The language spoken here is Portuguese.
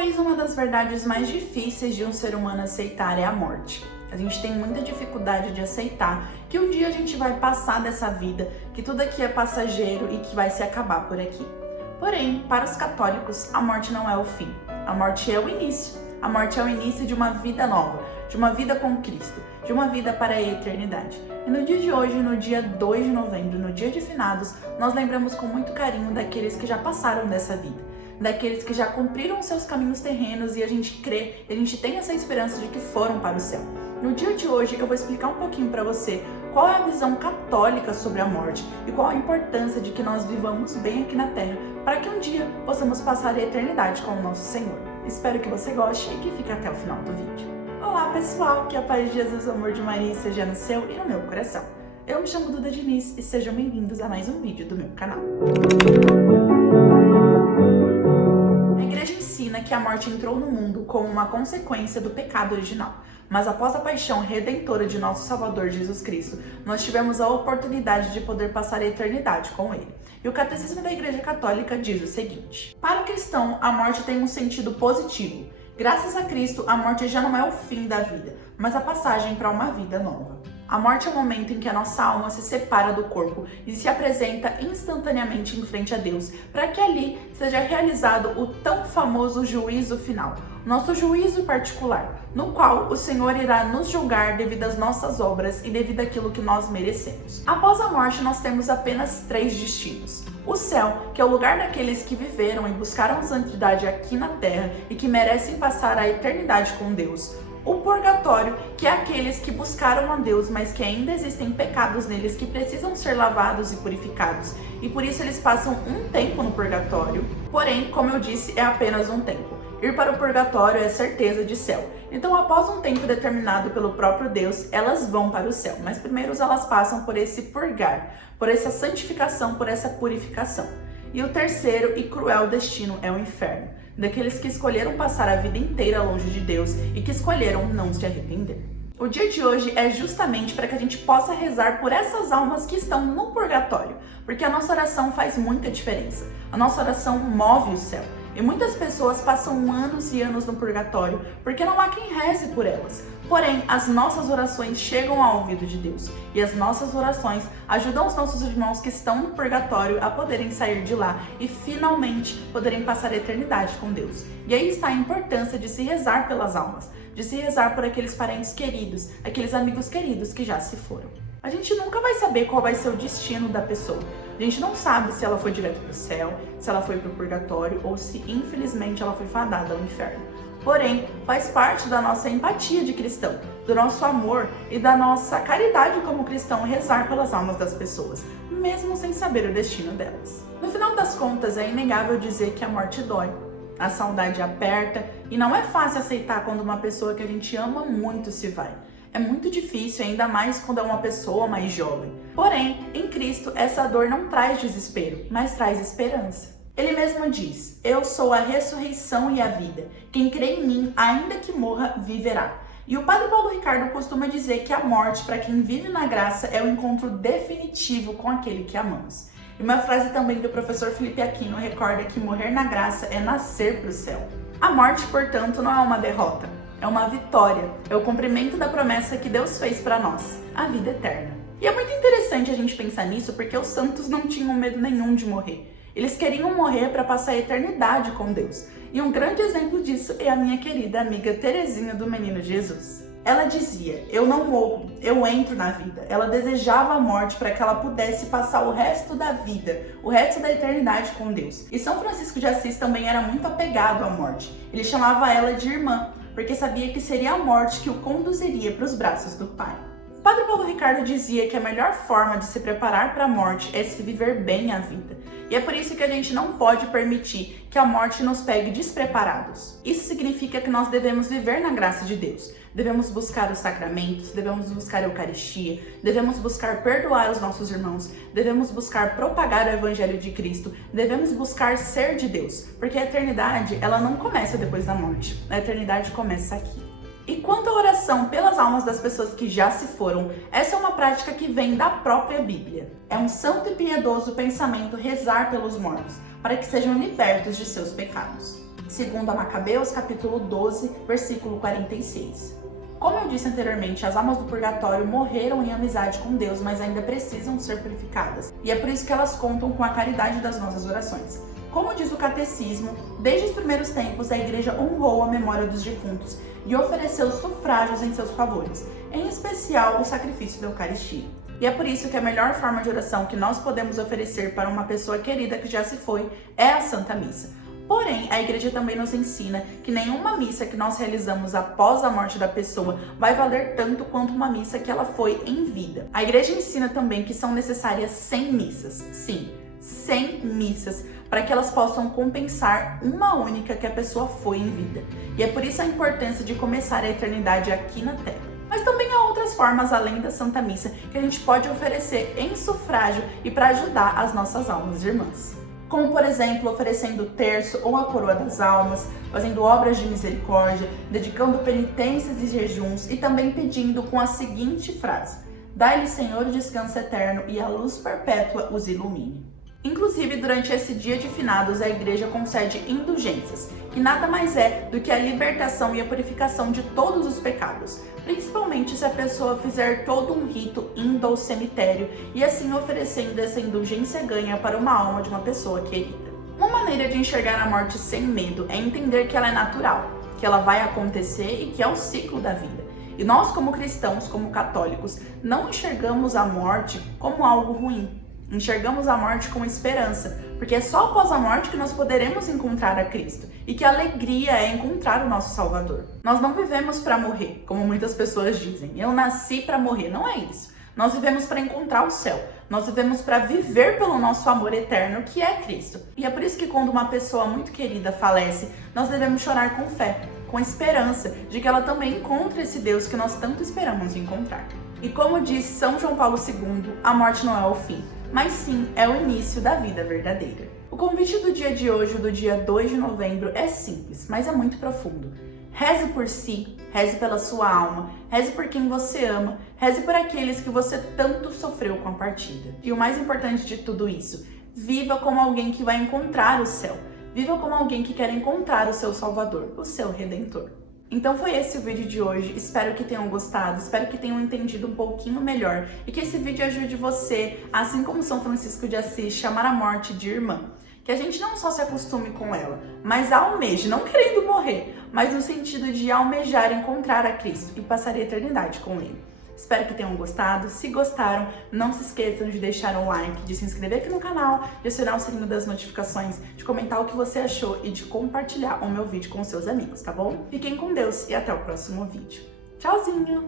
Talvez uma das verdades mais difíceis de um ser humano aceitar é a morte. A gente tem muita dificuldade de aceitar que um dia a gente vai passar dessa vida, que tudo aqui é passageiro e que vai se acabar por aqui. Porém, para os católicos, a morte não é o fim. A morte é o início. A morte é o início de uma vida nova, de uma vida com Cristo, de uma vida para a eternidade. E no dia de hoje, no dia 2 de novembro, no dia de finados, nós lembramos com muito carinho daqueles que já passaram dessa vida, daqueles que já cumpriram seus caminhos terrenos e a gente crê, a gente tem essa esperança de que foram para o céu. No dia de hoje eu vou explicar um pouquinho para você qual é a visão católica sobre a morte e qual a importância de que nós vivamos bem aqui na Terra para que um dia possamos passar a eternidade com o nosso Senhor. Espero que você goste e que fique até o final do vídeo. Olá pessoal, que a paz de Jesus, o amor de Maria seja no seu e no meu coração. Eu me chamo Duda Diniz e sejam bem-vindos a mais um vídeo do meu canal. A igreja ensina que a morte entrou no mundo como uma consequência do pecado original. Mas após a paixão redentora de nosso Salvador Jesus Cristo, nós tivemos a oportunidade de poder passar a eternidade com Ele. E o Catecismo da Igreja Católica diz o seguinte: para o cristão, a morte tem um sentido positivo. Graças a Cristo, a morte já não é o fim da vida, mas a passagem para uma vida nova. A morte é o momento em que a nossa alma se separa do corpo e se apresenta instantaneamente em frente a Deus, para que ali seja realizado o tão famoso juízo final, nosso juízo particular, no qual o Senhor irá nos julgar devido às nossas obras e devido àquilo que nós merecemos. Após a morte, nós temos apenas 3 destinos. O céu, que é o lugar daqueles que viveram e buscaram santidade aqui na terra e que merecem passar a eternidade com Deus. O purgatório, que é aqueles que buscaram a Deus, mas que ainda existem pecados neles que precisam ser lavados e purificados. E por isso eles passam um tempo no purgatório. Porém, como eu disse, é apenas um tempo. Ir para o purgatório é certeza de céu. Então, após um tempo determinado pelo próprio Deus, elas vão para o céu. Mas primeiro elas passam por esse purgar, por essa santificação, por essa purificação. E o terceiro e cruel destino é o inferno, daqueles que escolheram passar a vida inteira longe de Deus e que escolheram não se arrepender. O dia de hoje é justamente para que a gente possa rezar por essas almas que estão no purgatório, porque a nossa oração faz muita diferença. A nossa oração move o céu. E muitas pessoas passam anos e anos no purgatório porque não há quem reze por elas. Porém, as nossas orações chegam ao ouvido de Deus e as nossas orações ajudam os nossos irmãos que estão no purgatório a poderem sair de lá e finalmente poderem passar a eternidade com Deus. E aí está a importância de se rezar pelas almas, de se rezar por aqueles parentes queridos, aqueles amigos queridos que já se foram. A gente nunca vai saber qual vai ser o destino da pessoa. A gente não sabe se ela foi direto para o céu, se ela foi para o purgatório ou se, infelizmente, ela foi fadada ao inferno. Porém, faz parte da nossa empatia de cristão, do nosso amor e da nossa caridade como cristão rezar pelas almas das pessoas, mesmo sem saber o destino delas. No final das contas, é inegável dizer que a morte dói. A saudade aperta e não é fácil aceitar quando uma pessoa que a gente ama muito se vai. É muito difícil, ainda mais quando é uma pessoa mais jovem. Porém, em Cristo, essa dor não traz desespero, mas traz esperança. Ele mesmo diz: eu sou a ressurreição e a vida. Quem crê em mim, ainda que morra, viverá. E o Padre Paulo Ricardo costuma dizer que a morte, para quem vive na graça, é o encontro definitivo com aquele que amamos. E uma frase também do professor Felipe Aquino recorda que morrer na graça é nascer para o céu. A morte, portanto, não é uma derrota. É uma vitória, é o cumprimento da promessa que Deus fez para nós, a vida eterna. E é muito interessante a gente pensar nisso porque os santos não tinham medo nenhum de morrer. Eles queriam morrer para passar a eternidade com Deus. E um grande exemplo disso é a minha querida amiga Terezinha do Menino Jesus. Ela dizia: eu não morro, eu entro na vida. Ela desejava a morte para que ela pudesse passar o resto da vida, o resto da eternidade com Deus. E São Francisco de Assis também era muito apegado à morte. Ele chamava ela de irmã, porque sabia que seria a morte que o conduziria para os braços do Pai. O Padre Paulo Ricardo dizia que a melhor forma de se preparar para a morte é se viver bem a vida. E é por isso que a gente não pode permitir que a morte nos pegue despreparados. Isso significa que nós devemos viver na graça de Deus. Devemos buscar os sacramentos, devemos buscar a Eucaristia, devemos buscar perdoar os nossos irmãos, devemos buscar propagar o Evangelho de Cristo, devemos buscar ser de Deus, porque a eternidade, ela não começa depois da morte, a eternidade começa aqui. E quanto à oração pelas almas das pessoas que já se foram, essa é uma prática que vem da própria Bíblia. É um santo e piedoso pensamento rezar pelos mortos, para que sejam libertos de seus pecados. segundo a Macabeus, capítulo 12, versículo 46. Como eu disse anteriormente, as almas do purgatório morreram em amizade com Deus, mas ainda precisam ser purificadas. E é por isso que elas contam com a caridade das nossas orações. Como diz o catecismo, desde os primeiros tempos a igreja honrou a memória dos defuntos e ofereceu sufrágios em seus favores, em especial o sacrifício da Eucaristia. E é por isso que a melhor forma de oração que nós podemos oferecer para uma pessoa querida que já se foi é a Santa Missa. Porém, a igreja também nos ensina que nenhuma missa que nós realizamos após a morte da pessoa vai valer tanto quanto uma missa que ela foi em vida. A igreja ensina também que são necessárias 100 missas. Sim, 100 missas, para que elas possam compensar uma única que a pessoa foi em vida. E é por isso a importância de começar a eternidade aqui na Terra. Mas também há outras formas, além da Santa Missa, que a gente pode oferecer em sufrágio e para ajudar as nossas almas irmãs. Como, por exemplo, oferecendo o terço ou a coroa das almas, fazendo obras de misericórdia, dedicando penitências e jejuns e também pedindo com a seguinte frase: dai-lhe, Senhor, o descanso eterno e a luz perpétua os ilumine. Inclusive, durante esse dia de finados, a igreja concede indulgências, que nada mais é do que a libertação e a purificação de todos os pecados, principalmente se a pessoa fizer todo um rito indo ao cemitério e assim oferecendo essa indulgência ganha para uma alma de uma pessoa querida. Uma maneira de enxergar a morte sem medo é entender que ela é natural, que ela vai acontecer e que é o ciclo da vida. E nós, como cristãos, como católicos, não enxergamos a morte como algo ruim. Enxergamos a morte com esperança, porque é só após a morte que nós poderemos encontrar a Cristo e que a alegria é encontrar o nosso Salvador. Nós não vivemos para morrer, como muitas pessoas dizem. Eu nasci para morrer, não é isso. Nós vivemos para encontrar o céu. Nós vivemos para viver pelo nosso amor eterno, que é Cristo. E é por isso que quando uma pessoa muito querida falece, nós devemos chorar com fé, com esperança de que ela também encontre esse Deus que nós tanto esperamos encontrar. E como diz São João Paulo II, a morte não é o fim, mas sim é o início da vida verdadeira. O convite do dia de hoje, do dia 2 de novembro, é simples, mas é muito profundo. Reze por si, reze pela sua alma, reze por quem você ama, reze por aqueles que você tanto sofreu com a partida. E o mais importante de tudo isso, viva como alguém que vai encontrar o céu. Viva como alguém que quer encontrar o seu Salvador, o seu Redentor. Então foi esse o vídeo de hoje, espero que tenham gostado, espero que tenham entendido um pouquinho melhor e que esse vídeo ajude você, assim como São Francisco de Assis, chamar a morte de irmã. Que a gente não só se acostume com ela, mas almeje, não querendo morrer, mas no sentido de almejar encontrar a Cristo e passar a eternidade com Ele. Espero que tenham gostado. Se gostaram, não se esqueçam de deixar um like, de se inscrever aqui no canal, de acionar o sininho das notificações, de comentar o que você achou e de compartilhar o meu vídeo com seus amigos, tá bom? Fiquem com Deus e até o próximo vídeo. Tchauzinho!